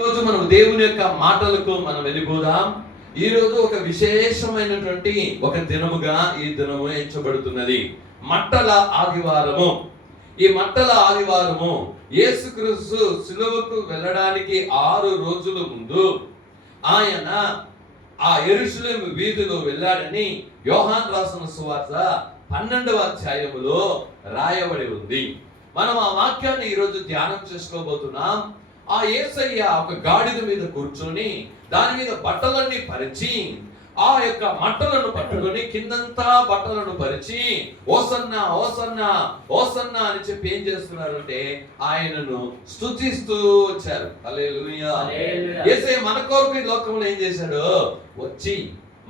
ఈరోజు మనం దేవుని యొక్క మాటలకు మనం వెళ్ళిపోదాం. ఈరోజు ఒక విశేషమైనటువంటి ఒక దినముగా ఈ దినము ఎంచబడుతున్నది, మట్టల ఆదివారము. ఈ మట్టల ఆదివారము యేసుక్రీస్తు సిలువకు వెళ్ళడానికి 6 రోజుల ముందు ఆయన ఆ యెరూషలేము వీధిలో వెళ్ళాడని యోహాను రాసిన సువార్త 12వ అధ్యాయములో రాయబడి ఉంది. మనం ఆ వాక్యాన్ని ఈరోజు ధ్యానం చేసుకోబోతున్నాం. ఆ యేసయ్య ఒక గాడిద మీద కూర్చొని దాని మీద బట్టలన్నీ పరిచి ఆ యొక్క మట్టలను పట్టుకొని కిందంతా బట్టలను పరిచి ఓసన్నా ఓసన్నా ఓసన్నా అని చెప్పి ఏం చేస్తున్నారు అంటే ఆయనను స్తుతిస్తూ వచ్చారు. హల్లెలూయా. యేసయ్య మన కొరకు ఈ లోకంలో ఏం చేశాడు? వచ్చి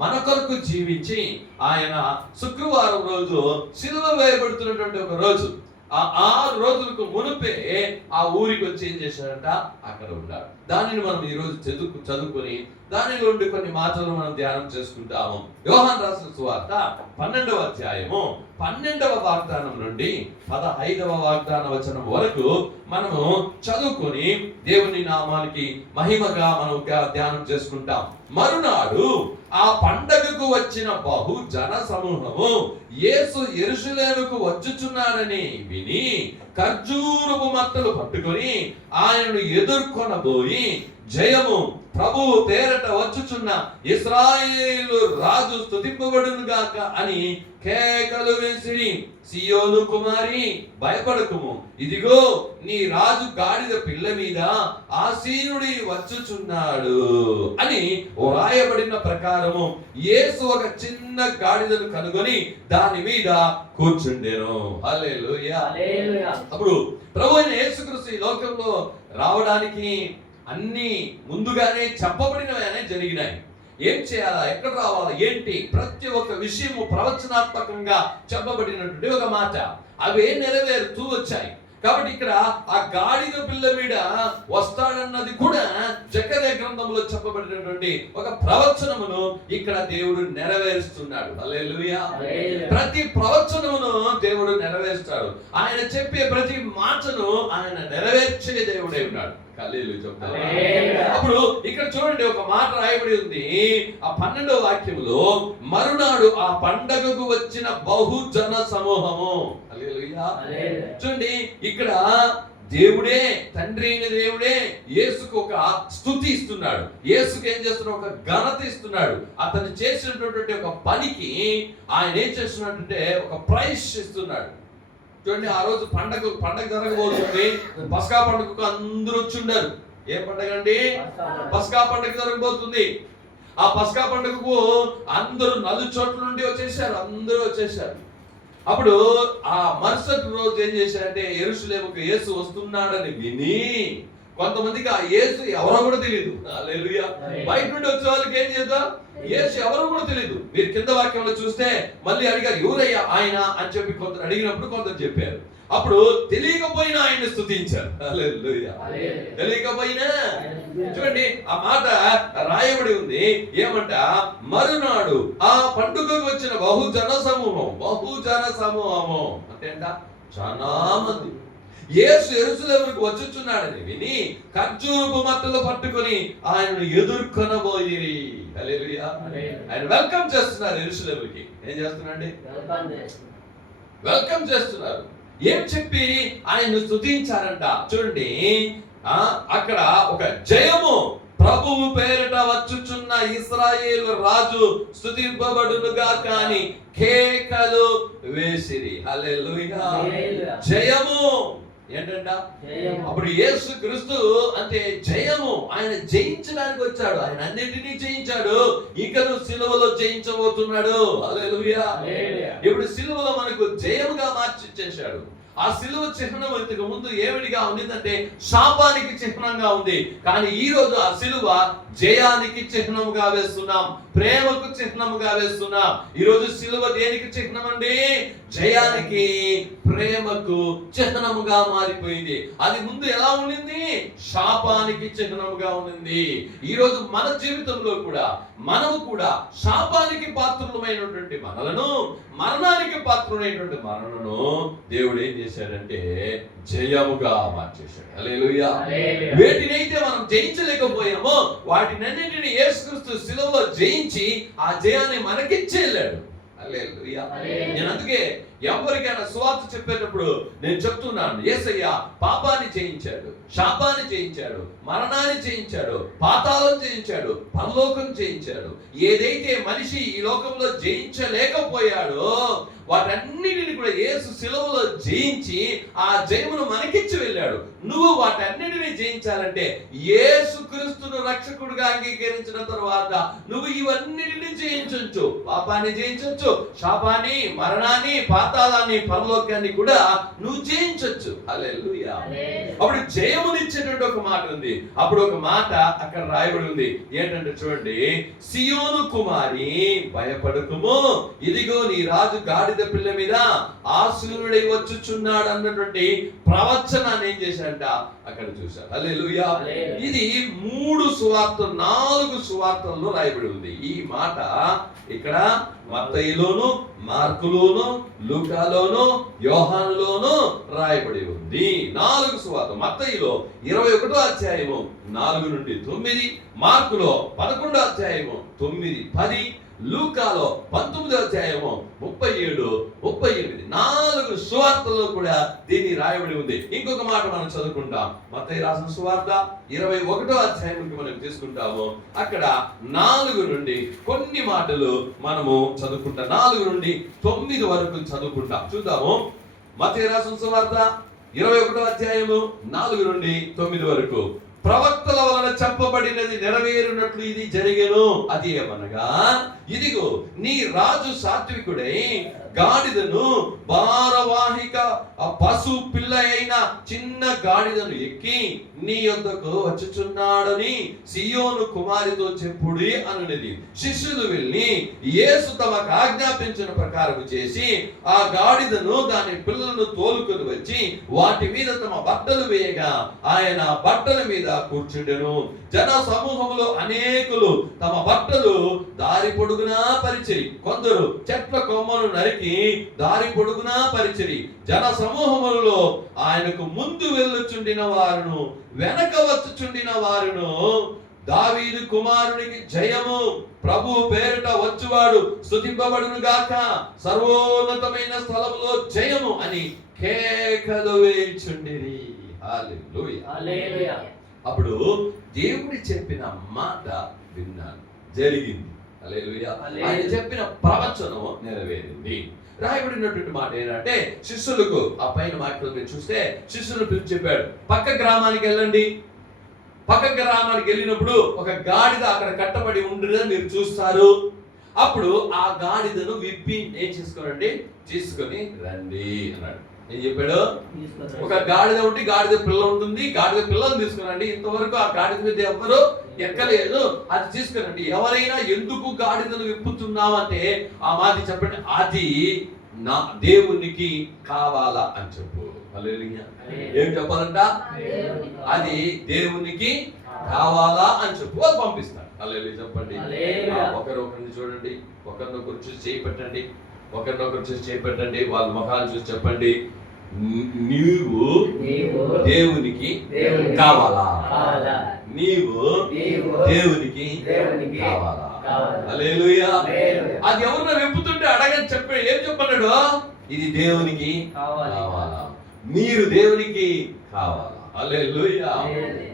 మన కొరకు జీవించి ఆయన శుక్రవారం రోజు సిలువ వేయబడుతున్నటువంటి ఒక రోజు, ఆ 6 రోజులకు మునుపే ఆ ఊరికి వచ్చి ఏం చేశాడంట? అక్కడ ఉన్నాడు. దానిని మనం ఈ రోజు చదువుకొని దానిలో ఉండి కొన్ని మాటలు మనం ధ్యానం చేసుకుంటాము. యోహాను రాసిన సువార్త 12వ అధ్యాయము 12వ వాగ్దానం నుండి 15వ వాగ్దాన వచనం వరకు మనము చదువుకొని దేవుని నామానికి మహిమగా మనం ధ్యానం చేసుకుంటాం. మరునాడు ఆ పండగకు వచ్చిన బహు జన సమూహము యేసు యెరూషలేముకు వచ్చుచున్నాడని విని ఖర్జూరపు మట్టలు పట్టుకొని ఆయనను ఎదుర్కొనబోయి, జయము ప్రభువు పేరట వచ్చుచున్న ఇశ్రాయేలు రాజు స్తుతింపబడును గాక అని కేకలు వేసిరి. సియోను కుమారి, భయపడకుము, ఇదిగో నీ రాజు గాడిద పిల్ల మీద ఆసీనుడి వచ్చుచున్నాడు అని రాయబడిన ప్రకారము యేసు ఒక చిన్న గాడిదను కనుగొని దాని మీద కూర్చుండెను. హల్లెలూయా. అప్పుడు ప్రభువైన యేసుక్రీస్తు ఈ లోకంలో రావడానికి అన్ని ముందుగానే చెప్పబడినవనే జరిగినాయి. ఏం చేయాలా, ఎక్కడ రావాలా, ఏంటి, ప్రతి ఒక్క విషయము ప్రవచనాత్మకంగా చెప్పబడినటువంటి ఒక మాట, అవే నెరవేరుతూ వచ్చాయి. కాబట్టి ఇక్కడ ఆ గాడిద పిల్ల మీద వస్తాడన్నది కూడా జకర్యా గ్రంథంలో చెప్పబడినటువంటి ఒక ప్రవచనమును ఇక్కడ దేవుడు నెరవేరుస్తున్నాడు. హల్లెలూయా. ప్రతి ప్రవచనమును దేవుడు నెరవేరుస్తాడు. ఆయన చెప్పే ప్రతి మాటను ఆయన నెరవేర్చే దేవుడే ఉన్నాడు. అప్పుడు ఇక్కడ చూడండి, ఒక మాట రాయబడి ఉంది ఆ 12వ వాక్యములో, మరునాడు ఆ పండగకు వచ్చిన బహుజన సమూహము. హల్లెలూయా. చూడండి, ఇక్కడ దేవుడే, తండ్రి అయిన దేవుడే యేసుకు ఒక స్తుతి ఇస్తున్నాడు. యేసుకు ఏం చేస్తున్నాడు? ఒక ఘనత ఇస్తున్నాడు. అతను చేసినటువంటి ఒక పనికి ఆయన ఏం చేస్తున్నాడంటే ఒక ప్రైజ్ ఇస్తున్నాడు. చూడండి, ఆ రోజు పండగ జరగబోతుంది. పస్కా పండుగకు అందరూ వచ్చి ఉన్నారు. ఏ పండగ అండి? పస్కా పండుగ జరగబోతుంది. ఆ పస్కా పండుగకు అందరూ నలుచోట్ల నుండి వచ్చేసారు, అందరూ వచ్చేసారు. అప్పుడు ఆ మరుసటి రోజు ఏం చేశారంటే, యెరూషలేముకు యేసు వస్తున్నాడని విని కొంతమందికి ఆ యేసు ఎవరో కూడా తెలియదు. హల్లెలూయా. బయట నుండి వచ్చే వాళ్ళకి ఏం చేద్దాం? యేసు ఎవరో కూడా తెలియదు. మీరు కింద వాక్యంలో చూస్తే మళ్ళీ అడిగారు, ఎవరయ్యా ఆయన అని చెప్పి కొందరు అడిగినప్పుడు కొందరు చెప్పారు. అప్పుడు తెలియకపోయినా ఆయన్ని స్తుతించారు. హల్లెలూయా. తెలియకపోయినా చూడండి, ఆ మాట రాయబడి ఉంది. ఏమంట? మరునాడు ఆ పండుగకు వచ్చిన బహుజన సమూహము అంటే అంట చాలా మంది యేసు యెరూషలేముకు వచ్చుచున్నాడని విని ఖర్జూరపు మట్టలు పట్టుకొని ఆయనను ఎదుర్కొనబోయిరి. హల్లెలూయా. ఆయన వెల్కమ్ చేస్తున్నారు యెరూషలేముకి. ఏం చేస్తున్నారండి? వెల్కమ్ చేస్తున్నారు. ఏం చెప్పి ఆయన్ను స్తుతించారంట? చూడండి, అక్కడ ఒక జయము ప్రభువు పేరిట వచ్చుచున్న ఇశ్రాయేలు రాజు స్తుతింపబడును గాక అని కేకలు వేసిరి. హల్లెలూయా. జయము ఏంటంట? అప్పుడు యేసు క్రీస్తు అంటే జయము. ఆయన జయించడానికి వచ్చాడు. ఆయన అన్నింటినీ జయించాడు. ఇకను సిలువలో జయించబోతున్నాడు. హల్లెలూయా. ఇప్పుడు సిలువలో మనకు జయముగా మార్చిచ్చేశాడు. ఆ సిలువ చిహ్నం ఇంతకు ముందు ఏమిడిగా ఉండిందంటే శాపానికి చిహ్నంగా ఉంది. కానీ ఈ రోజు ఆ సిలువ జయానికి చిహ్నంగా వేస్తున్నాం. ప్రేమకు చిహ్నముగా వేస్తున్నాం. ఈరోజు సిలువ దేనికి చిహ్నం అండి? జయానికి, ప్రేమకు చిహ్నముగా మారిపోయింది. అది ముందు ఎలా ఉండింది? శాపానికి చిహ్నముగా ఉండింది. ఈరోజు మన జీవితంలో కూడా మనము కూడా శాపానికి పాత్రులమైనటువంటి మనలను, మరణానికి పాత్రులైనటువంటి మనలను దేవుడు ఏం చేశాడంటే జయముగా మార్చేశాడు. హల్లెలూయా. వేటినైతే మనం జయించలేకపోయామో వాటినన్నింటినీ యేసుక్రీస్తు సిలువలో జయించి ఆ జయాన్ని మనకిచ్చి వెళ్ళాడు. హల్లెలూయా. నేను అందుకే ఎవరికైనా సువార్త చెప్పేటప్పుడు నేను చెప్తున్నాను, యేసయ్య పాపాన్ని జయించాడు, శాపాన్ని జయించాడు, మరణాన్ని జయించాడు, పాతాళం జయించాడు, పరలోకం జయించాడు. ఏదైతే మనిషి ఈ లోకంలో జయించలేకపోయాడో వాటన్నిటిని కూడా యేసు సిలువలో జయించి ఆ జయమును మనకిచ్చి వెళ్ళాడు. నువ్వు వాటన్నిటిని జయించాలంటే యేసుక్రీస్తును రక్షకుడిగా అంగీకరించిన తర్వాత నువ్వు ఇవన్నిటిని జయించొచ్చు. పాపాన్ని జయించొచ్చు, శాపాన్ని, మరణాన్ని, పాతాళాన్ని, పరలోకాన్ని కూడా నువ్వు జయించొచ్చు. హల్లెలూయా. అప్పుడు జయమునిచ్చేటువంటి ఒక మాట ఉంది. అప్పుడు ఒక మాట అక్కడ రాయబడి ఉంది. ఏంటంటే చూడండి, సియోను కుమారి భయపడకుము, ఇదిగో నీ రాజు గాడిద పిల్ల మీద ఆసీనుడై వచ్చుచున్నాడు అన్నటువంటి ప్రవచనాన్ని ఏం చేశాడంట అక్కడ చూశారు. హల్లెలూయా. ఇది 3 సువార్తలు 4 సువార్తల్లో రాయబడి ఉంది. ఈ మాట ఇక్కడ మత్తయిలోను, మార్కులోను, లూకాలోను, యోహానులోను రాయబడి ఉంది. 4 సువార్తలు. మత్తయిలో 21వ అధ్యాయము 4 నుండి 9, మార్కులో 11వ అధ్యాయము 9, 10, లూకాలో 19వ అధ్యాయము 37, 38. 4 సువార్తల్లో కూడా దీన్ని రాయబడి ఉంది. ఇంకొక మాట మనం చదువుకుంటాం. మత్తయి రాసిన సువార్త 21వ అధ్యాయానికి మనం తీసుకుంటాము. అక్కడ 4 నుండి కొన్ని మాటలు మనము చదువుకుంటాం. 4 నుండి 9 వరకు చదువుకుంటాం. చూద్దాము. మత్తయి రాసిన సువార్త 21వ అధ్యాయము 4 నుండి 9 వరకు. ప్రవక్తల వలన చెప్పబడినది నెరవేరునట్లు ఇది జరిగెను. అది ఏమనగా, ఇదిగో నీ రాజు సాత్వికుడై గాడిదను, భారవాహిక పశు పిల్ల అయిన చిన్న గాడిదను ఎక్కి నీ యొద్దకు వచ్చుచున్నాడని సియోను కుమారితో చెప్పుడి అనునది. శిష్యులు వెళ్ళి యేసు తమకు ఆజ్ఞాపించిన ప్రకారం చేసి ఆ గాడిదను దాని పిల్లలను తోలుకొని వచ్చి వాటి మీద తమ బట్టలు వేయగా ఆయన బట్టల మీద కూర్చుండెను. జన సమూహంలో అనేకులు తమ బట్టలు దారి పొడుగునా పరిచిరి, కొందరు చెట్ల కొమ్మలు నరికి దారి పొడుగునా పరిచిరి. జన సమూహములలో ఆయనకు ముందు వెళ్ళుచుండిన వారును వెనక వచ్చుచుండిన వారును, దావీదు కుమారునికి జయము, ప్రభు పేరిట వచ్చువాడు స్తుతింపబడును గాక, సర్వోన్నతమైన స్థలములో జయము అని కేకలు వేయుచుండిరి. హల్లెలూయా. హల్లెలూయా. అప్పుడు దేవుడు చెప్పిన మాట విన్నాను, జరిగింది. హల్లెలూయా. ఆయన చెప్పిన ప్రవచనం నెరవేరింది. రాయబడినటువంటి మాట ఏంటంటే, శిష్యులకు ఆ పైన మాటలు మీరు చూస్తే శిష్యులను పిలిచి చెప్పాడు, పక్క గ్రామానికి వెళ్ళండి. పక్క గ్రామానికి వెళ్ళినప్పుడు ఒక గాడిద అక్కడ కట్టబడి ఉండదని మీరు చూస్తారు. అప్పుడు ఆ గాడిదను విప్పి ఏం చేసుకోనండి, తీసుకొని రండి అన్నాడు. ఏం చెప్పాడు? ఒక గాడిద ఉండి గాడిద పిల్ల ఉంటుంది, గాడిద పిల్లని తీసుకురండి. ఇంతవరకు ఆ గాడిద మీద ఎవరు ఎక్కలేదు, అది తీసుకురండి. ఎవరైనా ఎందుకు గాడిదను విప్పుతున్నామంటే ఆ మాట చెప్పండి, అది నా దేవునికి కావాలా అని చెప్పు. హల్లెలూయా. ఏం చెప్పాలంట? అది దేవునికి కావాలా అని చెప్పు, వాళ్ళు పంపిస్తారు. హల్లెలూయా చెప్పండి. ఒకరిని చూడండి, ఒకరినొకరు చూసి చేపెట్టండి, ఒకరినొకరు చూసి చేపెట్టండి, వాళ్ళ ముఖాలు చూసి చెప్పండి, నీవు దేవునికి కావాలా? నీవు దేవునికి కావాలా? హల్లెలూయా. అది ఎవరన్నా వెప్పుతుంటే అడగని చెప్పాడు. ఏం చెప్పన్నాడు? ఇది దేవునికి కావాలా, మీరు దేవునికి కావాలా? హల్లెలూయా.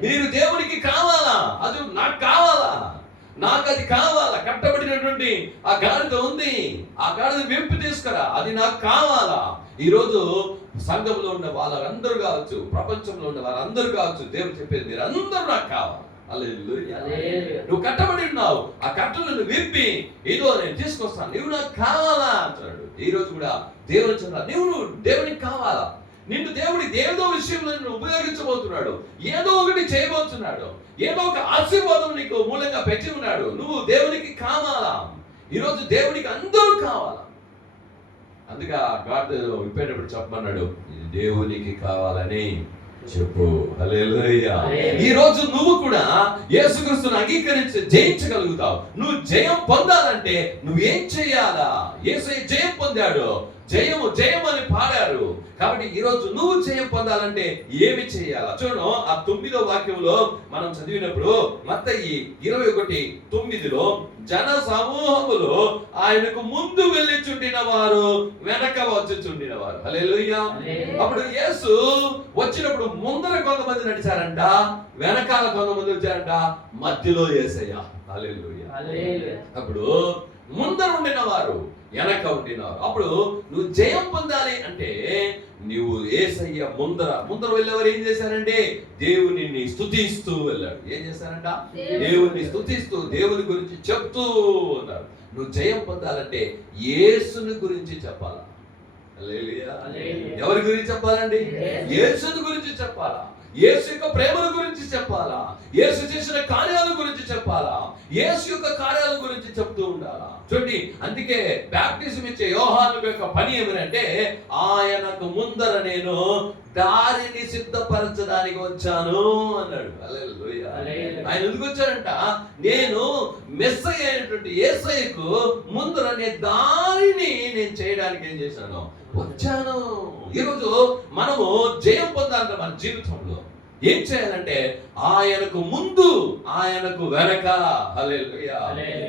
మీరు దేవునికి కావాలా? అది నాకు కావాలా, నాకు అది కావాలా. కట్టబడినటువంటి ఆ గాడిద ఉంది, ఆ గాడిద వెంపు తీసుకురా, అది నాకు కావాలా. ఈరోజు సంఘంలో ఉన్న వాళ్ళందరూ కావచ్చు, ప్రపంచంలో ఉన్న వారందరూ కావచ్చు, దేవుడు చెప్పేది మీరు అందరూ నాకు కావాలి. హల్లెలూయా. నువ్వు కట్టబడి ఉన్నావు, ఆ కట్టలను విప్పి ఏదో నేను తీసుకొస్తాను, నువ్వు నాకు కావాలా అంటాడు. ఈ రోజు కూడా దేవుని చెందా, నువ్వు దేవునికి కావాలా. నిన్ను దేవుడి ఏదో విషయంలో నిన్ను ఉపయోగించబోతున్నాడు, ఏదో ఒకటి చేయబోతున్నాడు, ఏదో ఒక ఆశీర్వాదం నీకు మూలంగా పెట్టి ఉన్నాడు. నువ్వు దేవునికి కావాలా? ఈరోజు దేవునికి అందరూ కావాలా. అందుకే గాడ్ విప్పేటప్పుడు చెప్పమన్నాడు, ఇది దేవునికి కావాలని చెప్పు. హల్లెలూయా. ఈ రోజు నువ్వు కూడా యేసుక్రీస్తుని అంగీకరించి జయించగలుగుతావు. నువ్వు జయం పొందాలంటే నువ్వేం చేయాలా? యేసయ్య జయం పొందాడు, జయము జయం అని పాడారు. కాబట్టి ఈ రోజు నువ్వు జయం పొందాలంటే ఏమి చేయాలా? చూడు, ఆ 9వ వాక్యంలో మనం చదివినప్పుడు మత్తయి 21:9 జన సమూహములు ఆయనకు ముందు వెళ్ళిచుండిన వారు వెనక వచ్చుచుండిన వారు. హల్లెలూయా. అప్పుడు యేసు వచ్చినప్పుడు ముందర కొంతమంది నడిచారంట, వెనకాల కొంతమంది వచ్చారంట, మధ్యలో యేసయ్య. హల్లెలూయా. అప్పుడు ముందర ఉండిన వారు, వెనక ఉండినారు. అప్పుడు నువ్వు జయం పొందాలి అంటే నువ్వు యేసయ్య ముందర వెళ్ళేవారు ఏం చేశారంటే దేవుని స్తుతిస్తూ వెళ్ళాడు. ఏం చేశారంట? దేవుని స్తుతిస్తూ దేవుని గురించి చెప్తూ ఉన్నారు. నువ్వు జయం పొందాలంటే యేసుని గురించి చెప్పాలా? హల్లెలూయా. ఎవరి గురించి చెప్పాలండి? యేసుని గురించి చెప్పాలా? యేసు యొక్క ప్రేమల గురించి చెప్పాలా? యేసు చేసిన కార్యాల గురించి చెప్పాలా? యేసు యొక్క కార్యాల గురించి చెప్తూ ఉండాలా? చూడండి, అందుకే బాప్టిజం ఇచ్చే యోహాను యొక్క పని ఏమిటంటే ఆయనకు ముందర నేను దారిని సిద్ధపరచడానికి వచ్చాను అన్నాడు. హల్లెలూయా. ఆయన ఎందుకు వచ్చాడంట? నేను మెస్సయ్య అయినటువంటి యేసయ్యకు ముందర నేను దారిని నేను చేయడానికి ఏం చేశాను? వచ్చాను. ఈరోజు మనము జయం పొందాలంటే మన జీవితంలో ఏం చేయాలంటే ఆయనకు ముందు, ఆయనకు వెనక. హల్లెలూయా.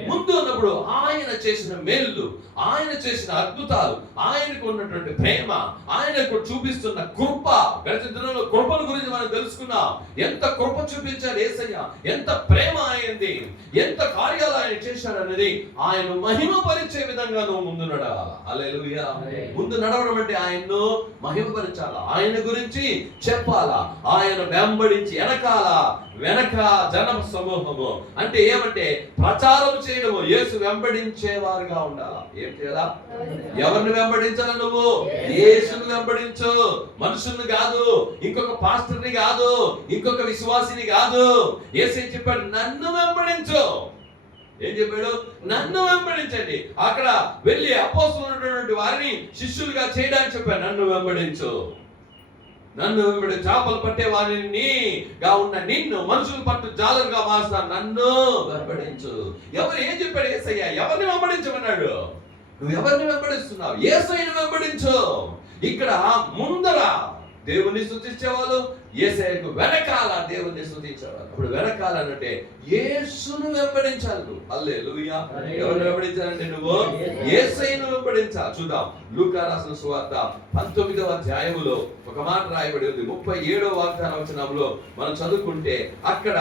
ముందు ఉన్నప్పుడు ఆయన చేసిన మేలు, ఆయన చేసిన అద్భుతాలు, ఆయనకు ఉన్నటువంటి ప్రేమ, ఆయనకు చూపిస్తున్న కృప. గడిచిన దినంలో కృపల గురించి మనం తెలుసుకున్నాం. ఎంత కృప చూపించాడు యేసయ్య, ఎంత ప్రేమ ఆయనది, ఎంత కార్యాలు ఆయన చేశాడు అనేది ఆయన మహిమపరిచే విధంగా నువ్వు ముందు నడవాలా. హల్లెలూయా. ముందు నడవడం అంటే ఆయన్ను మహిమపరచాలా, ఆయన గురించి చెప్పాలా, ఆయన వెంబడించి వెనక జన సమూహము అంటే ఏమంటే ప్రచారం చేయడము. యేసు వెంబడించేవారుగా ఉండాలా. ఏం చేయాలా? ఎవరిని వెంబడించాలా? నువ్వు యేసుని వెంబడించు. మనుషుల్ని కాదు, ఇంకొక పాస్టర్ని కాదు, ఇంకొక విశ్వాసిని కాదు. యేసు ఏం చెప్పాడు? నన్ను వెంబడించు. ఏం చెప్పాడు? నన్ను వెంబడించండి. అక్కడ వెళ్ళి అపోస్తలున్నటువంటి వారిని శిష్యులుగా చేయడానికి చెప్పాడు. నన్ను వెంబడించు. నన్ను వెంబడి చేపలు పట్టే వారినిగా ఉన్న నిన్ను మనుషులు పట్టు జాలరుగా మారుస్తాను. నన్ను వెంబడించు. ఎవరు ఏం చెప్పాడు యేసయ్య? ఎవరిని వెంబడించమన్నాడు? నువ్వు ఎవరిని వెంబడిస్తున్నావు? యేసయ్యను వెంబడించు. ఇక్కడ ముందర దేవుని స్తుతించేవాళ్ళు, యేసయ్యకు వెనకాల దేవుని స్తుతించేవాళ్ళు. అప్పుడు వెనకాల అంటే యేసును వెంబడించాలి నువ్వు. హల్లెలూయా. ఎవరిని వెంబడించాలంటే నువ్వు యేసయ్యను వెంబడించాలి. చూద్దాం, లూకా రాసిన సువార్త 19వ అధ్యాయములో ఒక మాట రాయబడి ఉంది. 37వ వాగ్దానవచనంలో మనం చదువుకుంటే అక్కడ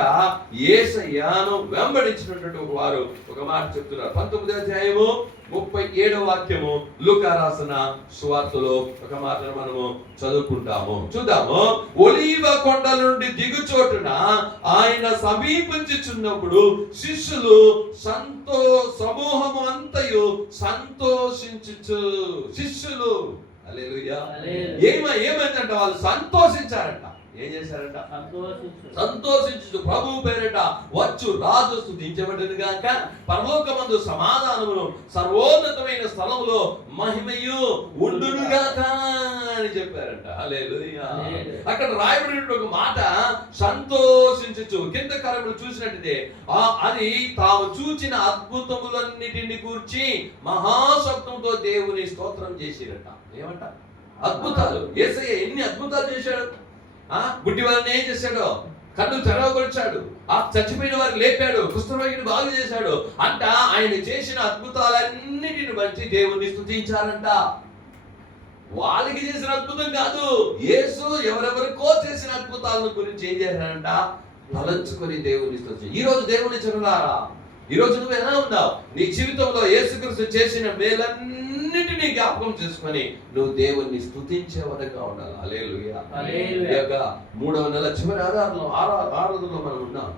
యేసయ్యను వెంబడించినటువంటి ఒక వారు ఒక మాట చెప్తున్నారు. 19వ అధ్యాయము 37వ వాక్యము లూకా రాసిన సువార్తలో ఒక మాటను మనము చదువుకుంటాము. చూద్దాము. ఒలీవ కొండ నుండి దిగుచోటున ఆయన సమీపించుచున్నప్పుడు శిష్యులు సమూహము అంతయు సంతోషించుచు. శిష్యులు హల్లెలూయా ఏమైందంట? వాళ్ళు సంతోషించారంట. ఏం చేశారంట? సంతోషించు. ప్రభు పేరిట వచ్చు రాజు స్తుతించబడును గాక, పరలోకమందు సమాధానమును, సర్వోన్నతమైన స్థలములో మహిమయు ఉండును గాక అని చెప్పారంట. హల్లెలూయా. అక్కడ రాయబడిన ఒక మాట సంతోషించు. కింద కాలంలో చూసినట్టే అది తాము చూచిన అద్భుతములన్నిటిని కూర్చి మహాశబ్దంతో దేవుని స్తోత్రం చేసిరట. ఏమంట? అద్భుతాలు. యేసయ్య ఎన్ని అద్భుతాలు చేశాడు. గుడ్డి వారిని ఏం చేశాడు? కన్ను తెరవగొచ్చాడు. ఆ చచ్చిపోయిన వారిని లేపాడు. కుష్ఠరోగిని బాగు చేశాడు అంట. ఆయన చేసిన అద్భుతాలన్నిటిని బట్టి దేవుణ్ణి స్తుతించారంట. వాళ్ళకి చేసిన అద్భుతం కాదు, యేసు ఎవరెవరికో చేసిన అద్భుతాలను గురించి ఏం చేశారంట? తలంచుకొని దేవుణ్ణి స్తుతించారు. ఈ రోజు దేవుని చెరులారా, ఈ రోజు నువ్వు ఎలా ఉన్నావు? నీ జీవితంలో యేసుక్రీస్తు చేసిన మేలన్నిటినీ జ్ఞాపకం చేసుకొని నువ్వు దేవుణ్ణి స్తుతించేవారుగా ఉండాలి. హల్లెలూయా. 3వ నెల చివరి ఆరాధనలో మనం ఉన్నాం.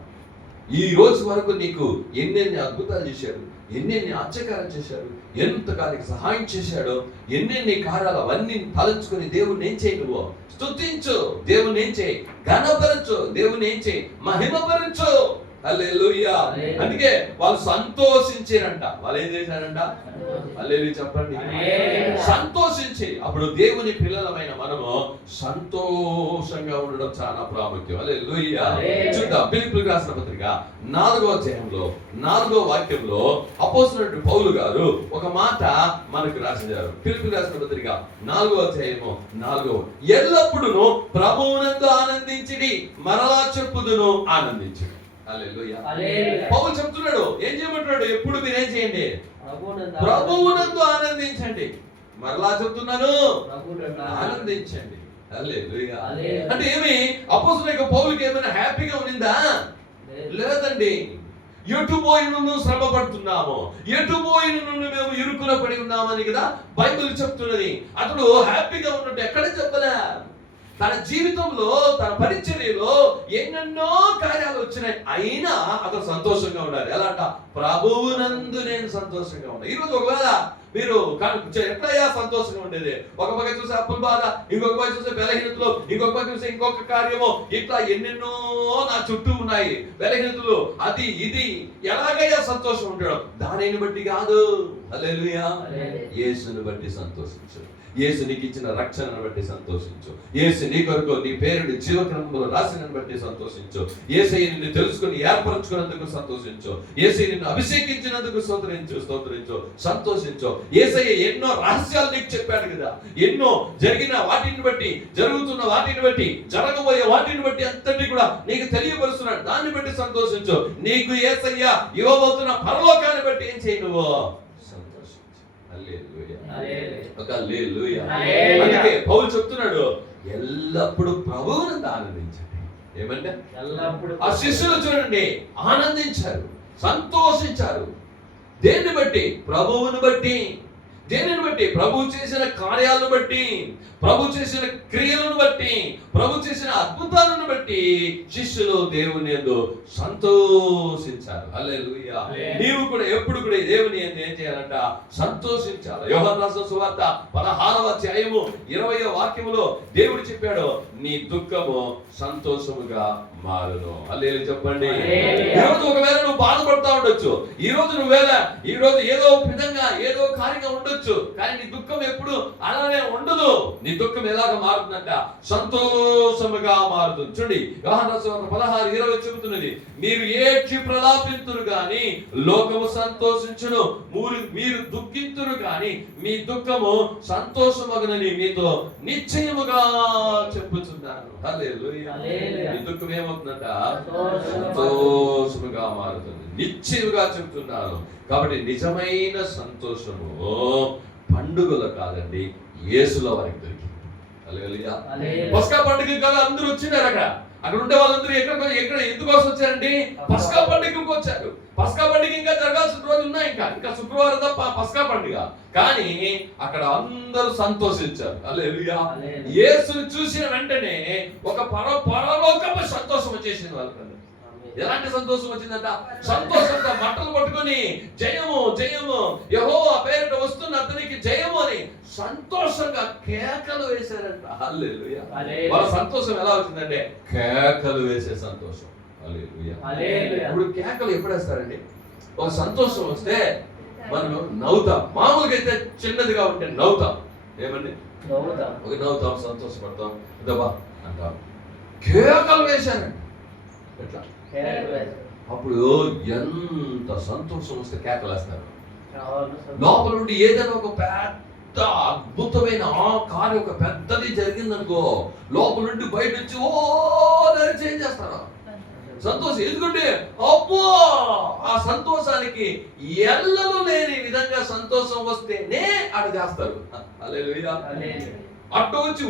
ఈ రోజు వరకు నీకు ఎన్నెన్ని అద్భుతాలు చేశాడు, ఎన్నెన్ని ఆశ్చర్యాలు చేశాడు, ఎంతకానికి సహాయం చేశాడో, ఎన్నెన్ని కార్యాలు అవన్నీ తలంచుకొని దేవుణ్ణి ఏం చేయి, నువ్వు స్తుతించు, దేవుని ఏం చేయి, ఘనపరచు, దేవుని ఏం చేయి, మహిమపరచు. హల్లెలూయా. అందుకే వాళ్ళు సంతోషించారంట. వాళ్ళు ఏం చేశారంట? హల్లెలూయా చెప్పండి. సంతోషించి. అప్పుడు దేవుని పిల్లలమైన మనము సంతోషంగా ఉండడం చాలా ప్రాముఖ్యం. హల్లెలూయా. చూద్దాం ఫిలిప్పీయులకు రాసిన పత్రిక 4వ అధ్యాయంలో 4వ వాక్యంలో అపోస్తలుడైన పౌలు గారు ఒక మాట మనకు రాశారు. ఫిలిప్పీయులకు రాసిన పత్రిక 4వ అధ్యాయము 4వ, ఎల్లప్పుడూ ప్రభువునందు ఆనందించిడి, మరలా చెప్పుదును ఆనందించుడి. హల్లెలూయా. పౌలు చెప్తున్నాడు, ఏం చేయమంటున్నాడు? ఎప్పుడు మీరేం చేయండి? ప్రభువునందు ఆనందించండి. మరలా చెప్తున్నాను, ఆనందించండి. హల్లెలూయా. అంటే ఏమి అపోస్తలుడైన పౌలుకి ఏమైనా హ్యాపీగా ఉన్నిందా? లేదండి. ఎటు పోయినను శ్రమ పడుతున్నాము, ఎటు పోయినను మేము ఇరుకున పడి ఉన్నామని కదా బైబిల్ చెప్తున్నది. అతడు హ్యాపీగా ఉన్నట్టు ఎక్కడ చెప్పలే. తన జీవితంలో, తన పరిచర్యలో ఎన్నెన్నో కార్యాలు వచ్చినాయి, అయినా అతను సంతోషంగా ఉన్నారు. ఎలా అంట? ప్రభువునందు నేను సంతోషంగా ఉన్నా. ఈరోజు ఒకవేళ మీరు ఎట్లయ్యా సంతోషంగా ఉండేది? ఒక పక్క చూసే అప్పుల బాధ, ఇంకొక పక్క చూసే బలహీనతలు, ఇంకొక పక్క చూసే ఇంకొక కార్యము, ఇట్లా ఎన్నెన్నో నా చుట్టూ ఉన్నాయి బలహీనతలు, అది ఇది. ఎలాగయ్యా సంతోషం ఉండడం? దానిని బట్టి కాదు. హల్లెలూయా. యేసుని బట్టి సంతోషించు. యేసు నీకు ఇచ్చిన రక్షణను బట్టి సంతోషించు. యేసు నీ కొరకు నీ పేరుని జీవగ్రంథంలో రాసినను బట్టి సంతోషించు. యేసయ్య నిన్ను తెలుసుకుని ఏర్పరచుకున్నందుకు సంతోషించు. యేసయ్య నిన్ను అభిషేకించినందుకు స్తోత్రించు, సంతోషించు. యేసయ్య ఎన్నో రహస్యాలు నీకు చెప్పాడు కదా, ఎన్నో జరిగిన వాటిని బట్టి, జరుగుతున్న వాటిని బట్టి, జరగబోయే వాటిని బట్టి అంతటి కూడా నీకు తెలియపరుస్తున్నాడు. దాన్ని బట్టి సంతోషించు. నీకు యేసయ్య ఇవ్వబోతున్న పరలోకాన్ని బట్టి ఏం చేయి, నువ్వు సంతోషించు. అందుకే పౌలు చెప్తున్నాడు, ఎల్లప్పుడూ ప్రభువునందు ఆనందించండి. ఏమంటే ఆ శిష్యులు చూడండి, ఆనందించారు, సంతోషించారు. దేన్ని బట్టి? ప్రభువును బట్టి. దేనిని బట్టి? ప్రభు చేసిన కార్యాలను బట్టి, ప్రభు చేసిన క్రియలను బట్టి, ప్రభు చేసిన అద్భుతాలను బట్టి శిష్యులు దేవుని యందు సంతోషించారు. హల్లెలూయా. నీవు కూడా ఎప్పుడు కూడా దేవుని యందు ఏం చేయాలంట? సంతోషించాలి. యోహాను రాసిన సువార్త 16వ అధ్యాయము 20వ వాక్యములో దేవుడు చెప్పాడు, నీ దుఃఖము సంతోషముగా మారును. హల్లెలూయా చెప్పండి. ఈరోజు ఒకవేళ నువ్వు బాధపడతా ఉండొచ్చు, ఈ రోజు ఏదో విధంగా ఏదో కార్యంగా ఉండొచ్చు, కానీ నీ దుఃఖం ఎప్పుడు అలానే ఉండదు. నీ దుఃఖం ఎలాగ మారుతుందంట? సంతోషముగా మారుతుంది. చూడండి యోహాను రాసిన 16:20 చెబుతున్నది, మీరు ఏడ్చి ప్రలాపింతురు గాని లోకము సంతోషించును, మీరు దుఃఖింతురు గాని మీ దుఃఖము సంతోషమగునని మీతో నిశ్చయముగా చెప్పుచున్నాను. హల్లెలూయా. నీ దుఃఖం ఏమవుతుందంట? సంతోషముగా మారుతుంది. నిశ్చయముగా చెప్తున్నాను. కాబట్టి నిజమైన సంతోషము పండుగలు కాదండి, యేసులో వారికి దొరికింది. హల్లెలూయా. పస్కా పండుగ కదా అందరూ వచ్చినారు. అక్కడ ఉండే వాళ్ళందరూ ఎక్కడ ఎందుకోసం వచ్చారండి? పస్కా పండుగకు వచ్చారు. పస్కా పండుగ ఇంకా జరగాల్సిన రోజు ఉన్నాయి, ఇంకా శుక్రవారం తప్ప పస్కా పండుగ. కానీ అక్కడ అందరూ సంతోషించారు. హల్లెలూయా. యేసుని చూసిన వెంటనే ఒక పరలోకపు సంతోషం వచ్చేసింది వాళ్ళకి. ఎలాంటి సంతోషం వచ్చిందంట? సంతోషంతో మంటలు పట్టుకొని జయము జయము, యెహోవా పేరిట వస్తున్న అతనికి జయము అని సంతోషంగా కేకలు వేశారంట. హల్లెలూయా. వాళ్ళ సంతోషం ఎలా వచ్చిందంటే కేకలు వేసే సంతోషం. హల్లెలూయా. ఇప్పుడు కేకలు ఎప్పుడు వేస్తారండి? ఒక సంతోషం వస్తే మనం నవ్వుతాం. మామూలుగా అయితే చిన్నదిగా ఉంటే నవ్వుతాం. ఏమండి? నవ్వుతాం, సంతోషపడతాం, ఇదబ్బా అంటాం. కేకలు వేశారండి. ఎట్లా? అప్పుడు ఎంత సంతోషం వస్తే కేకలేస్తారు. లోపల నుండి ఏదైనా ఒక పెద్ద అద్భుతమైన కార్యం, ఒక పెద్దది జరిగిందనుకో, లోపల నుండి బయట నుంచి ఓ చేంజ్ చేస్తారు సంతోషం. ఎందుకంటే అబ్బో ఆ సంతోషానికి ఎల్లలు లేని విధంగా సంతోషం వస్తేనే అటు చేస్తారు. హల్లెలూయా. అటు వచ్చి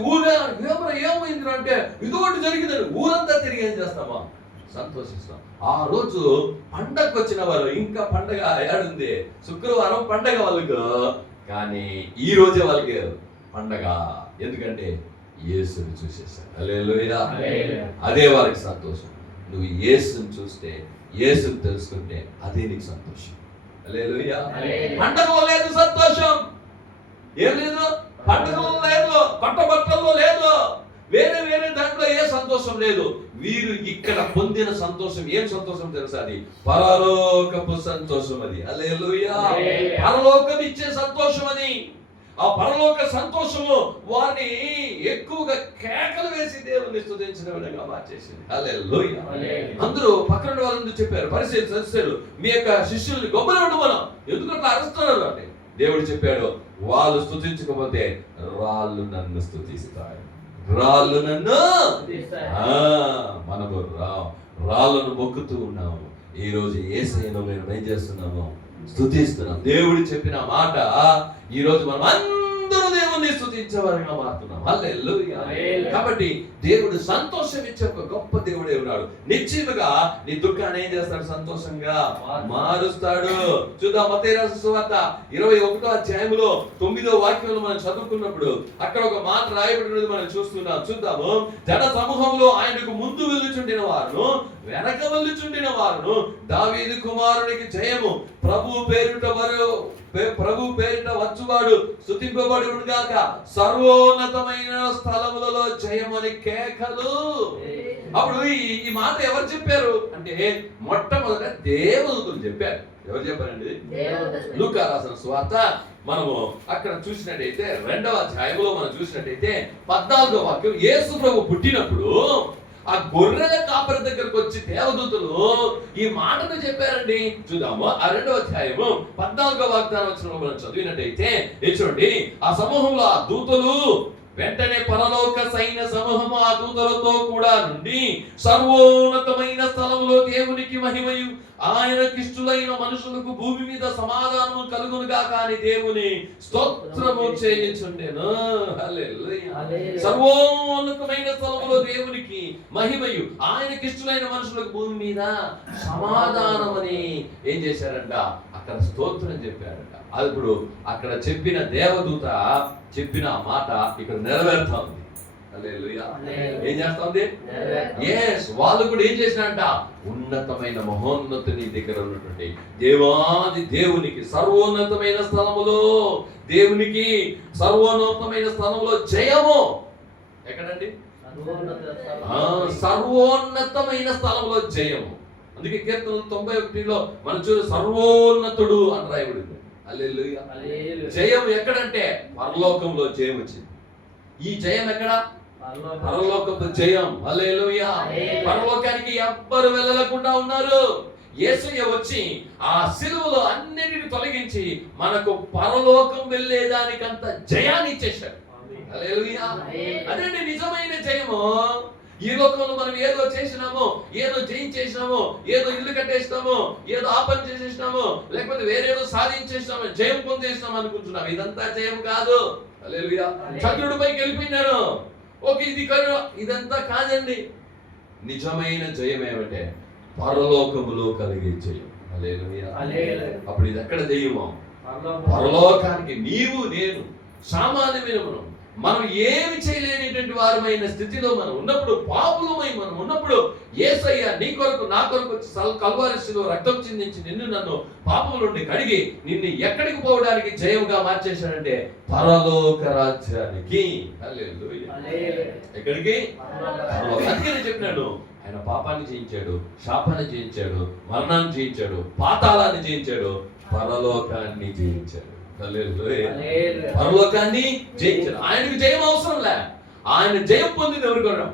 ఏమైంది అంటే ఇదొకటి జరిగిందని ఊరంతా తిరిగి ఏం చేస్తామా? సంతోషిస్తాం. ఆ రోజు పండగకు వచ్చిన వాళ్ళు ఇంకా పండగ ఏడుంది, శుక్రవారం పండగ వాళ్ళకు, కానీ ఈ రోజే వాళ్ళకి పండగ. ఎందుకంటే యేసుని చూసేసారు. హల్లెలూయా. అదే వారికి సంతోషం. నువ్వు యేసుని చూస్తే, యేసుని తెలుసుకుంటే అదే నీకు సంతోషం. హల్లెలూయా. పండగలో లేదు సంతోషం, ఏం లేదు, పండుగలో లేదు, పట్టబట్టల్లో లేదు, వేరే వేరే దాంట్లో ఏ సంతోషం లేదు. వీరు ఇక్కడ పొందిన సంతోషం ఏం సంతోషం తెలుసా? అది పరలోకపు సంతోషం. అది హల్లెలూయా. పరలోకం ఇచ్చే సంతోషం అది. ఆ పరలోక సంతోషము వారిని ఎక్కువగా కేకలు వేసి దేవుని స్తుతించిన విధంగా మార్చేసింది. హల్లెలూయా. అందరూ పక్కన వాళ్ళని చెప్పారు, పరిశీలి సదస్సులు, మీ యొక్క శిష్యుల్ని గొప్పలు ఉండమనం, ఎందుకంటే అరుస్తున్నారు అంటే. దేవుడు చెప్పాడు, వాళ్ళు స్తుతించకపోతే రాళ్ళు నన్ను స్తుతిస్తాయి, రాళ్ళు నన్ను. మనము రాళ్ళను మొక్కుతూ ఉన్నాము. ఈ రోజు యేసయ్యను మేము ఏం చేస్తున్నాము? స్తుతిస్తున్నాం. దేవుడు చెప్పిన మాట ఈ రోజు మనం అందరూ దేవుణ్ణి స్తుతించేవారుగా మారుతున్నాం. హల్లెలూయా. కాబట్టి దేవుడు సంతోషం ఇచ్చే ఒక గొప్ప దేవుడే ఉన్నాడు. నిశ్చయముగా నీ దుఃఖాన్ని ఏం చేస్తాడు? సంతోషంగా మారుస్తాడు. చూద్దాం మత్తయి రాసిన సువార్త 21వ అధ్యాయంలో 9వ వాక్యంలో మనం చదువుకున్నప్పుడు అక్కడ ఒక మాట రాయబడినది మనం చూస్తున్నాం. చూద్దాము. జన సమూహంలో ఆయనకు ముందు వెళ్ళుచుండిన వారును వెనక వెళ్ళుచుండిన వారును దావీదు కుమారునికి జయము, ప్రభు పేరిట వచ్చువాడు స్తుతింపబడును గాక, సర్వోన్నతమైన స్థలములలో జయమని కేకలు. అప్పుడు ఈ మాట ఎవరు చెప్పారు అంటే మొట్టమొదట దేవదూతలు చెప్పారు. ఎవరు చెప్పారండి? లూకా రాసిన సువార్త మనము అక్కడ చూసినట్టయితే 2వ అధ్యాయంలో మనం చూసినట్టయితే 14వ వాక్యం, యేసు ప్రభు పుట్టినప్పుడు ఆ గొర్రెల కాపరి దగ్గరకు వచ్చి దేవదూతలు ఈ మాటను చెప్పారండి. చూద్దాము. ఆ 2వ అధ్యాయము 14వ వాగ్దానం వచనంలో మనం చదివినట్టయితే చూడండి, ఆ సమూహంలో ఆ దూతలు వెంటనే పరలోక సైన్య సమూహము ఆ దూతలతో కూడా నుండి సర్వోన్నతమైన స్థలములో దేవునికి మహిమయు ఆయనకిష్టులైన మనుషులకు భూమి మీద సమాధానము కలుగునుగా కానీ దేవుని స్తోత్రము చేయించుండెను. హల్లెలూయా. సర్వోన్నతమైన స్థలములో దేవునికి మహిమయు ఆయనకిష్టులైన మనుషులకు భూమి మీద సమాధానం అని ఏం చేశారంట? అక్కడ స్తోత్రం చెప్పారంట. ఇప్పుడు అక్కడ చెప్పిన దేవదూత చెప్పిన మాట ఇక్కడ నెరవేరుతా ఉంది. హల్లెలూయా. ఏం చేస్తా ఉంది? వాళ్ళు కూడా ఏం చేసినారంట? ఉన్నతమైన మహోన్నతుని దగ్గర ఉన్నటువంటి దేవాది దేవునికి సర్వోన్నతమైన స్థలములో, దేవునికి సర్వోన్నతమైన స్థలంలో జయము. ఎక్కడండి? సర్వోన్నతమైన స్థలంలో జయము. అందుకే కీర్తన 91లో మనం చూడు, సర్వోన్నతుడు అని రాయబడింది. హల్లెలూయా. జయం ఎక్కడంటే పరలోకంలో జయం వచ్చింది. ఈ జయం ఎక్కడ? పరలోకపు జయం. హల్లెలూయా. పరలోకానికి ఎవ్వరు వెళ్ళకుండా ఉన్నారు. యేసయ్య వచ్చి ఆ సిలువలో అన్నిటిని తొలగించి మనకు పరలోకం వెళ్ళేదానికంత జయాన్ని ఇచ్చేశాడు. హల్లెలూయా. అదేంటి నిజమైన జయము. ఈ లోకంలో మనం ఏదో చేసినామో, ఏదో జయించేసినామో, ఏదో ఇల్లు కట్టేసినామో, ఏదో ఆపన చేసేసినామో, లేకపోతే వేరేదో సాధించేసినామో, జయం పొందేసినాం అనుకుంటున్నాం. ఇదంతా జయం కాదు. హల్లెలూయా. చంద్రుడి పైకి వెళ్ళిపోయినారు, ఓకే ఇది కరు, ఇదంతా కాదండి. నిజమైన జయం ఏమంటే పరలోకములో కలిగే జయం. హల్లెలూయా. అప్పుడు ఇది ఎక్కడ జయమో? పరలోకానికి నీవు నేను సామాన్యమైన మనం ఏమి చేయలేనిటువంటి వారమైన స్థితిలో మనం ఉన్నప్పుడు, పాపులమై మనం ఉన్నప్పుడు యేసయ్య నీ కొరకు నా కొరకు కల్వారి శిలువ రక్తం చిందించి నిన్ను నన్ను పాపముల నుండి కడిగి నిన్ను ఎక్కడికి పోవడానికి జయముగా మార్చేశాడంటే పరలోక రాజ్యానికి. హల్లెలూయా. ఎక్కడికి? అందుకని చెప్పినాడు, ఆయన పాపాన్ని జయించాడు, శాపాన్ని జయించాడు, మరణాన్ని జయించాడు, పాతాళాన్ని జయించాడు, పరలోకాన్ని జయించాడు. పరలోకాన్ని జయించాడు. ఆయనకు జయం అవసరం లే. ఆయన జయం పొందింది ఎవరికి?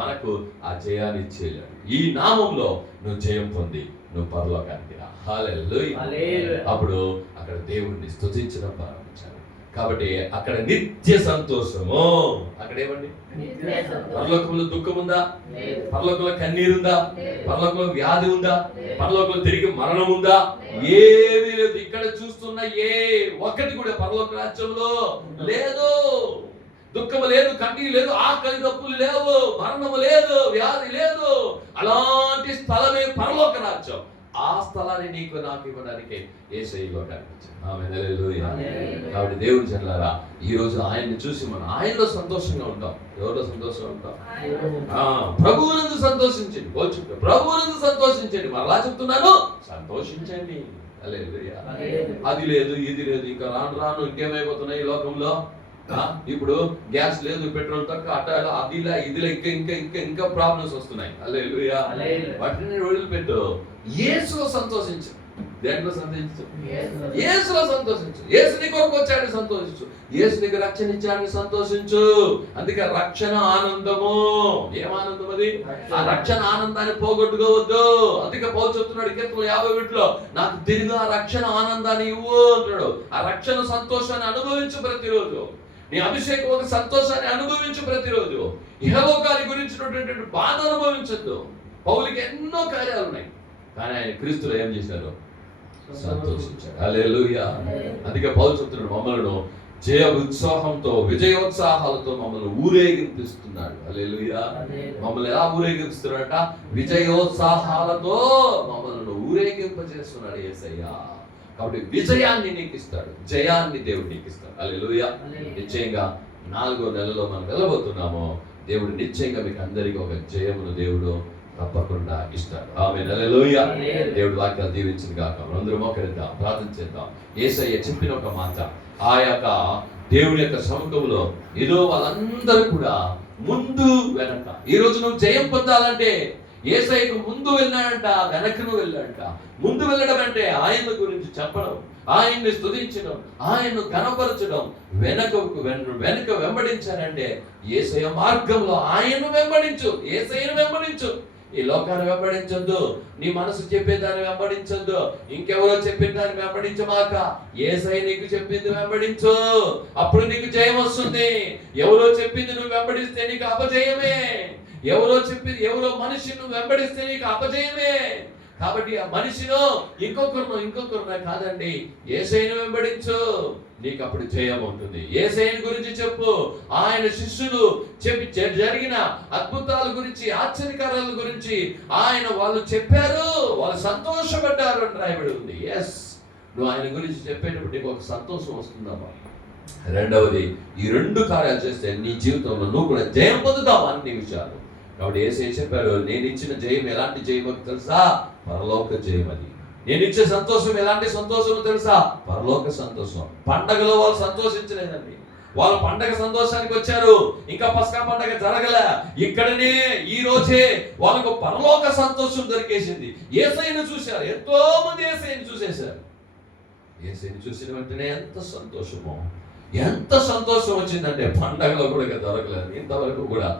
మనకు ఆ జయాన్ని ఇచ్చేయాడు. ఈ నామంలో నువ్వు జయం పొంది నువ్వు పరలోకానికి రా. హల్లెలూయా. అప్పుడు అక్కడ దేవుణ్ణి స్తుతించడం ప్రారంభించాడు. కాబట్టి అక్కడ నిత్య సంతోషము. అక్కడ ఏమండి? పరలోకంలో దుఃఖం ఉందా? పరలోకంలో కన్నీరు ఉందా? పరలోకంలో వ్యాధి ఉందా? పరలోకంలో తిరిగి మరణం ఉందా? ఏమీ లేదు. ఇక్కడ చూస్తున్న ఏ ఒక్కటి కూడా పరలోక రాజ్యంలో లేదు. దుఃఖము లేదు, కన్నీరు లేదు, ఆకలి దప్పులు లేవు, మరణము లేదు, వ్యాధి లేదు. అలాంటి స్థలమే పరలోక రాజ్యం. ఆ స్థలాన్ని నీకు నాకు ఇవ్వడానికి యేసయ్య లోకానికి వచ్చాడు. ఆమేన్, హల్లెలూయా. కాబట్టి దేవుని జనులారా, ఈ రోజు ఆయన్ని చూసి మనం ఆయనలో సంతోషంగా ఉంటాం. ఎవరిలో సంతోషంగా ఉంటాం? ప్రభువునందు సంతోషించండి. పోల్చుంటే ప్రభువునందు సంతోషించండి. మరలా చెప్తున్నాను, సంతోషించండి. హల్లెలూయా. అది లేదు, ఇది లేదు, ఇంకా రాను రాను ఇంకేమైపోతున్నాయి ఈ లోకంలో. ఇప్పుడు గ్యాస్ లేదు, పెట్రోల్ తక్కువ, అట్లా అదిలా ఇదిలా ఇంకా ఇంకా ఇంకా ఇంకా ప్రాబ్లమ్స్ వస్తున్నాయి. హల్లెలూయా. వాటిని వదిలిపెట్టు, యేసులో సంతోషించు. దేంట్లో సంతోషించు? యేసులో సంతోషించు. యేసు నీ కొరకు వచ్చాడని సంతోషించు. యేసు నీకు రక్షణ ఇచ్చాడని సంతోషించు. అందుకే రక్షణ ఆనందము. ఏం ఆనందం అది? ఆ రక్షణ ఆనందాన్ని పోగొట్టుకోవద్దు. అందుకే పౌలు చెప్తున్నాడు కీర్తన 51లో, నాకు తిరిగి ఆ రక్షణ ఆనందాన్ని ఇవ్వు అంటున్నాడు. ఆ రక్షణ సంతోషాన్ని అనుభవించు ప్రతిరోజు. నీ అభిషేకం ఒక సంతోషాన్ని అనుభవించు ప్రతిరోజు. ఇహలోకాన్ని గురించినటువంటి బాధ అనుభవించద్దు. పౌలుకి ఎన్నో కార్యాలు ఉన్నాయి, కానీ ఆయన క్రీస్తులో ఏం చేశారు? సంతోషించాడు. హల్లెలూయా. అందుకే పౌలు చెప్తున్నాడు, మమ్మల్ని జయ ఉత్సాహంతో విజయోత్సాహాలతో మమ్మల్ని ఊరేగింపిస్తున్నాడు. హల్లెలూయా. మమ్మల్ని ఎలా ఊరేగిస్తున్నాడట? విజయోత్సాహాలతో మమ్మల్ని ఊరేగింపజేస్తున్నాడు యేసయ్య. కాబట్టి విజయాన్ని నీకు ఇస్తాడు, జయాన్ని దేవుడు నీకు ఇస్తాడు. హల్లెలూయా. నిశ్చయంగా 4వ నెలలో మనం వెళ్ళబోతున్నాము. దేవుడు నిశ్చయంగా మీకు అందరికీ ఒక జయమును దేవుడు తప్పకుండా ఇస్తాడు. ఆమేన్, హల్లెలూయా. దేవుడి వాక్యాలు దీవించును గాక. అందరం మోకరిద్దాం, ప్రార్థన చేద్దాం. యేసయ్య చెప్పిన ఒక మాట, ఆ యొక్క దేవుని యొక్క సముఖంలో ఏదో వాళ్ళందరూ కూడా ముందు వెనక. ఈ రోజు నువ్వు జయం పొందాలంటే యేసయ్యకు ముందు వెళ్ళాడంట, వెనకను వెళ్ళాడంట. ముందు వెళ్ళడం అంటే ఆయన గురించి చెప్పడం, ఆయన్ని స్తుతించడం, ఆయన్ను కనపరచడం. వెనక వెంబడించాలంటే యేసయ్య మార్గంలో ఆయన్ను వెంబడించు, యేసయ్యను వెంబడించు. ఈ లోకాన్ని వెంబడించొద్దు, నీ మనసు చెప్పేదాన్ని వెంబడించొద్దు, ఇంకెవరో చెప్పేదాన్ని వెంబడించమాక. యేసయ్య నీకు చెప్పింది వెంబడించు, అప్పుడు నీకు జయం వస్తుంది. ఎవరో చెప్పింది నువ్వు వెంబడిస్తే నీకు అపజయమే. ఎవరో చెప్పింది, ఎవరో మనిషిని నువ్వు వెంబడిస్తే నీకు అపజయమే. కాబట్టి ఆ మనిషినో ఇంకొకరినో కాదండి, యేసయ్యను వెంబడించు, నీకు అప్పుడు జయం ఉంటుంది. యేసయ్యను గురించి చెప్పు. ఆయన శిష్యులు జరిగిన అద్భుతాల గురించి, ఆశ్చర్యకారాల గురించి వాళ్ళు చెప్పారు, వాళ్ళు సంతోషపడ్డారు అని రాయబడి ఉంది. ఎస్, నువ్వు ఆయన గురించి చెప్పేటప్పుడు నీకు ఒక సంతోషం వస్తుందమ్మా. రెండవది, ఈ 2 కార్యాలు చేస్తే నీ జీవితంలో నువ్వు కూడా జయం పొందుతావు అన్ని విషయాలు. కాబట్టి యేసయ్య చెప్పారు, నేను ఇచ్చిన జయం ఎలాంటి జయమో తెలుసా? పరలోక జయం. అది నేను ఇచ్చే సంతోషం ఎలాంటి సంతోషమో తెలుసా? పరలోక సంతోషం. పండగలో వాళ్ళు సంతోషించలేదండి, వాళ్ళు పండగ సంతోషానికి వచ్చారు, ఇంకా పస్కా పండగ జరగలే. ఇక్కడనే ఈ రోజే వాళ్ళకు పరలోక సంతోషం దొరికేసింది. యేసయ్యను చూశారు, ఎంతో మంది యేసయ్యను చూసేశారు. యేసయ్యను చూసిన వెంటనే ఎంత సంతోషం వచ్చిందంటే పండగలో కూడా దొరకలేదు. ఇంతవరకు కూడా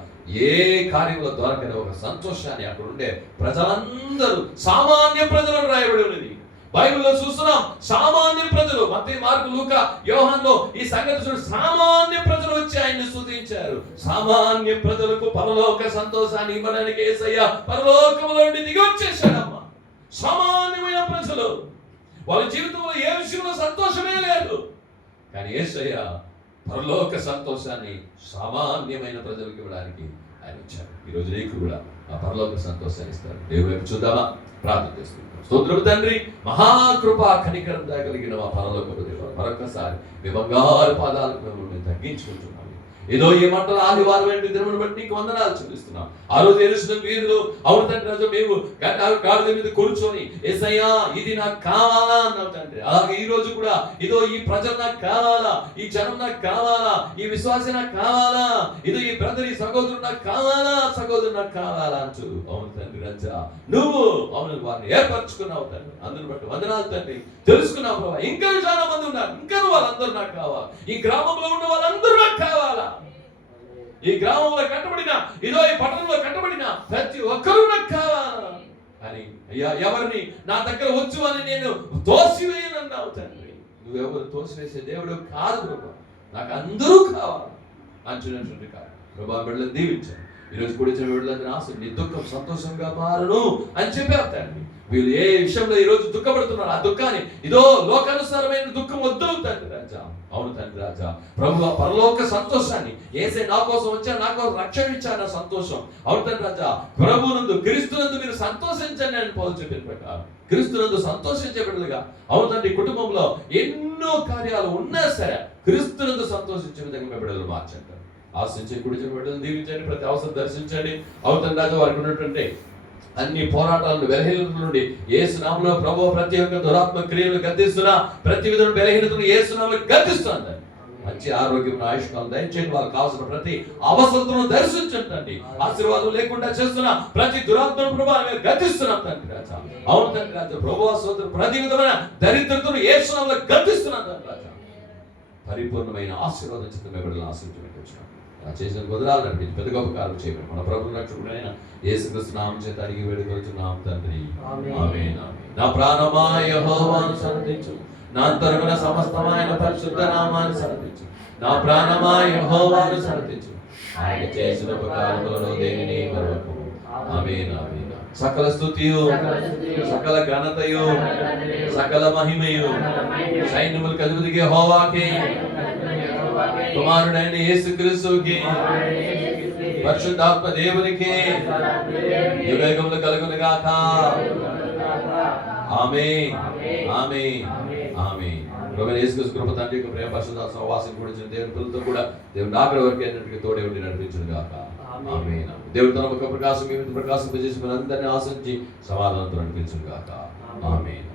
ఏ కార్యంలో దొరకని ఒక సంతోషాన్ని అక్కడ ఉండే ప్రజలందరూ, సామాన్య ప్రజలను రాయబడి ఉన్నది. బైబిల్లో చూస్తున్నాం, సామాన్య ప్రజలు. మత్తయి, మార్కు, లూకా, యోహానులో ఈ సంగతి చూడండి. సామాన్య ప్రజలు వచ్చి ఆయన్ని స్తుతించారు. సామాన్య ప్రజలకు పరలోక సంతోషాన్ని ఇవ్వడానికి యేసయ్య పరలోకములో నుండి దిగి వచ్చేసాడమ్మా. సామాన్యమైన ప్రజలు, వాళ్ళ జీవితంలో ఏ విషయంలో సంతోషమే లేదు, కానీ యేసయ్య పరలోక సంతోషాన్ని సామాన్యమైన ప్రజలకు ఇవ్వడానికి ఆయన ఇచ్చారు. ఈరోజు నీకు కూడా ఆ పరలోక సంతోషాన్ని ఇస్తారు. దేవుని వైపు చూద్దామా? ప్రార్థన చేస్తున్నాం. స్తోత్రము తండ్రి, మహాకృపా కనికరం కలిగిన మా పరలోకపు దేవా, మరొకసారి మీ బంగారు పాదాలకు మేము తగ్గించుకుంటున్నాం. ఏదో ఈ మంటల ఆదివారం దినమును బట్టి నీకు వందనాలు చెల్లిస్తున్నాం. ఆ రోజు యెరూషలేము వీధులు, అవును తండ్రి, రోజు మేము గాడిద మీద కూర్చొని యేసయ్యా ఇది నాకు కావాలా అన్నావు తండ్రి. అలాగే ఈ రోజు కూడా ఇదో ఈ ప్రజలు నాకు కావాలా, ఈ జనం నాకు కావాలా, ఈ విశ్వాసి నాకు కావాలా, ఇదో ఈ బ్రదర్, ఈ సహోదరుడు నాకు కావాలా, సహోదరుడు నాకు కావాలా అంటూ, అవును తండ్రి రజా, నువ్వు అవును వారిని ఏర్పరచుకున్నావు తండ్రి. అందరిని బట్టి వందనాలు తండ్రి. తెలుసుకున్నావు ప్రభా, ఇంకా చాలా మంది ఉన్నారు, ఇంకా వాళ్ళందరూ నాకు కావాలి. ఈ గ్రామంలో ఉన్న వాళ్ళందరూ నాకు కావాలా. ఈ గ్రామంలో కట్టబడిన, ఇదో ఈ పట్టణంలో కట్టబడిన ప్రతి ఒక్కరూ నాకు కావాలా. అని అయ్యా, ఎవరిని నా దగ్గర వచ్చు అని నేను తోసివేయనన్నావు తండ్రి. నువ్వెవరు తోసివేసే దేవుడు కాదు ప్రభా, నాకు అందరూ కావాలి అంచునటువంటి కాదు ప్రభా. బిడ్డలను దీవించాను. ఈరోజు కూడా ఇచ్చిన బిడ్డలందరినీ ఆశ, నీ దుఃఖం సంతోషంగా మారును అని చెప్పావు తండ్రి. వీళ్ళు ఏ విషయంలో ఈ రోజు దుఃఖపడుతున్నారు, ఆ దుఃఖాన్ని ఇదో లోకానుసారమైన దుఃఖం వద్దు తండ్రి రాజా. అవును తండ్రి రాజా, ప్రభువా పరలోక సంతోషాన్ని, యేసే నా కోసం వచ్చా, నా కోసం రక్షణ ఇచ్చాన సంతోషం. అవును తండ్రి రాజా, ప్రభువునందు క్రీస్తునందు మీరు సంతోషించండి అని పౌలు చెప్పిన ప్రకారం క్రీస్తునందు సంతోషించే బిడ్డలుగా, అవును తండ్రి కుటుంబంలో ఎన్నో కార్యాలు ఉన్నా సరే క్రీస్తునందు సంతోషించే విధంగా మీ బిడ్డలు మార్చండి. ఆశించి కుడిచిన బిడ్డలు దీవించండి, ప్రతి అవసరం దర్శించండి. అవును తండ్రి రాజా, వారికి ఉన్నటువంటి అన్ని పోరాటాలను బలహీనతల నుండి యేసు నామములో ప్రభువు ప్రతి ఒక్క దురాత్మ క్రియలను గద్దిస్తున్నా, ప్రతి విధమైన బలహీనతను యేసు నామములో గద్దిస్తున్నాను. మంచి ఆరోగ్యం, ఆయుష్కాలం దయచేయండి. వాళ్ళకి కావాల్సిన ప్రతి అవసరతను దర్శించండి. ఆశీర్వాదం లేకుండా చేస్తున్నా ప్రతి దురాత్మను ప్రభావం గద్దిస్తున్నాం తండ్రి రాజా. అవును తండ్రి రాజా, ప్రభువా సోదరు ప్రతి విధమైన దరిద్రతను యేసు నామములో గద్దిస్తున్నాను తండ్రి రాజా. పరిపూర్ణమైన ఆశీర్వాదం చేత మీ బిడ్డలను ఆశీర్వదించున్నాం. చేసిన కుదరాలు నడిపించి పెద్ద గొప్ప కార్యం చేయమని మన ప్రభు రక్షకుడైన యేసుక్రీస్తు నామమున చేత అడిగి వేడుకొనుచున్నాం తండ్రి. ఆమేన్. నా ప్రాణమా యెహోవాను స్తుతించు, నా అంతరంగన సమస్తమైన పరిశుద్ధ నామాన్ని స్తుతించు. నా ప్రాణమా యెహోవాను స్తుతించు, ఆయన చేసిన ఉపకారములను దేనిని మరవకు. ఆమేన్. ఆమేన్. సకల స్తుతియు, సకల ఘనతయు, సకల మహిమయు సైన్యములకు అధిపతి యెహోవాకే, కుమారుడైన యేసుక్రీస్తుకి, పరిశుద్ధాత్మ దేవునికి యుగయుగములు కలుగును గాక. ఆమేన్. ఆమేన్. ఆమేన్. ప్రభువైన యేసుక్రీస్తు కృప, తండ్రి యొక్క ప్రేమ, పరిశుద్ధాత్మ సహవాసం కూడిన దేవుని పిల్లలతో కూడా దేవుని ఆఖరి వరకు అన్నిటికీ తోడే ఉండి నడిపించును గాక. ఆమేన్. దేవుడు తన యొక్క ప్రకాశం మీ మీద ప్రకాశింపజేసి మనందరినీ ఆశించి సమాధానంతో నడిపించును గాక. ఆమేన్.